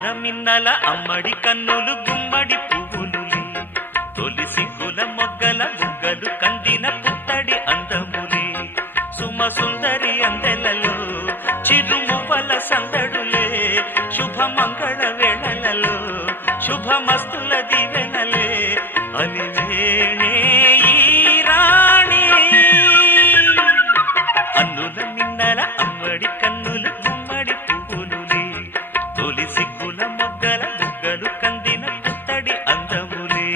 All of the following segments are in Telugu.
మిన్నల అమ్మడి కన్నులు గుమ్మడి పువ్వులులే, తొలి సిగ్గుల మొగ్గల బుగ్గలు కందిన పుత్తడి అందములే, సుమ సుందరి అందెలలో చిరుమువ్వల సందడులే, శుభమంగళ వేళలలో శుభమస్తుల దీవెనలే, అలివేణే ఈ రాణి. అన్నుల మిన్నల అమ్మడి కన్నులు గుమ్మడి పువ్వులులే, తొలి సిగ్గుల మొగ్గల బుగ్గలు కందిన పుత్తడి అందములే.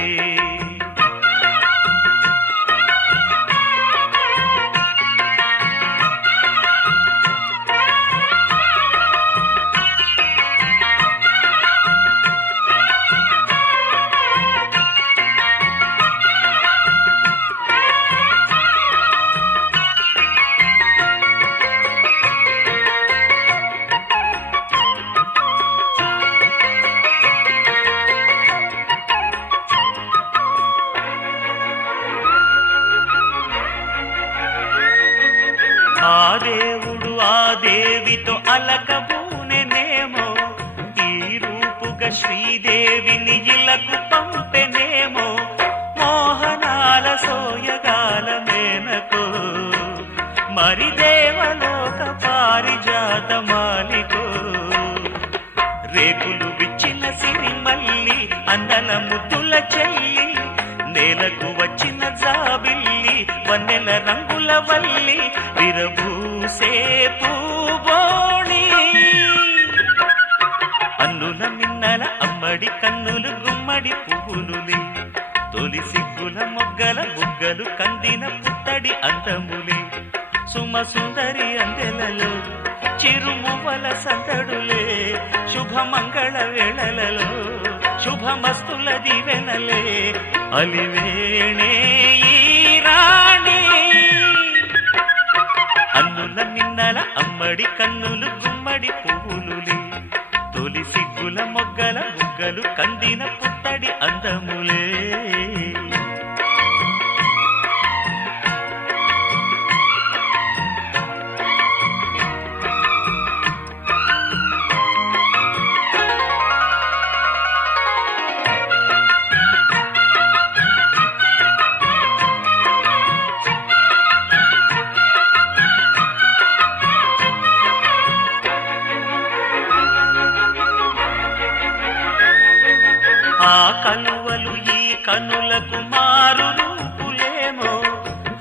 ఆ దేవుడు ఆ దేవితో అలకబూనెనేమో, ఈ రూపుగా శ్రీదేవిని ఇలకు పంపెనేమో, మోహనాల సోయగాల మేనకో మరి దేవలోక పారిజాత మాలికో, రేకులు విచ్చిన సిరిమల్లి అందల ముద్దుల చెల్లి, నేలకు వచ్చిన జాబిల్లి వన్నెల రంగుల వల్లి, విరబూసే పూబోణి. అన్నుల మిన్నల అమ్మడి కన్నులు గుమ్మడి పువ్వులులే, తొలి సిగ్గుల మొగ్గల బుగ్గలు కందిన పుత్తడి అందములే, సుమ సుందరి అందెలలో చిరుమువ్వల సందడులే, శుభమంగళ వేళలలో శుభమస్తుల దీవెనలే, అలివేణే ఈ రాణి. అన్నుల మిన్నల అమ్మడి కన్నులు గుమ్మడి పువ్వులులే, తొలి సిగ్గుల మొగ్గల బుగ్గలు కందిన పుత్తడి అందములే. ఆ కలువలు ఈ కనులకు మారు రూపులేమో,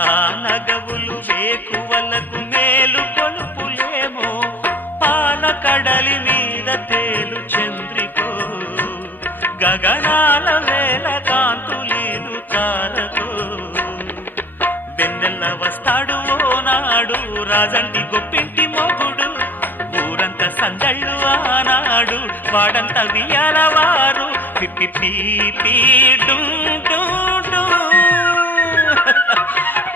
ఆ నగవులు వేకువలకు మేలు కొలుపులేమో, పాల కడలి మీద తేలు చంద్రికో, గగనాల వేల కాంతులీలు తారకో, వెన్నెల్ల వస్తాడు ఓనాడు రాజంటి గొప్పింటి మొగుడు, ఊరంతా సందళ్ళు ఆనాడు వాడంత వియాలవారు,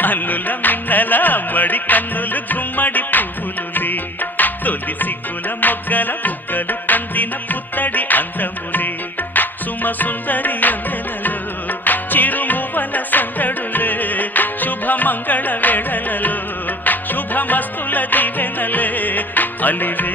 అన్నుల మిన్నల అమ్మడి కన్నులు గుమ్మడి పువ్వులులే, తొలి సిగ్గుల మొగ్గల బుగ్గలు కందిన పుత్తడి అందములే, సుమ సుందరి అందెలలో చిరుమువ్వల సందడులే, శుభమంగళ వేళలలో శుభమస్తుల దీవెనలే, అలివే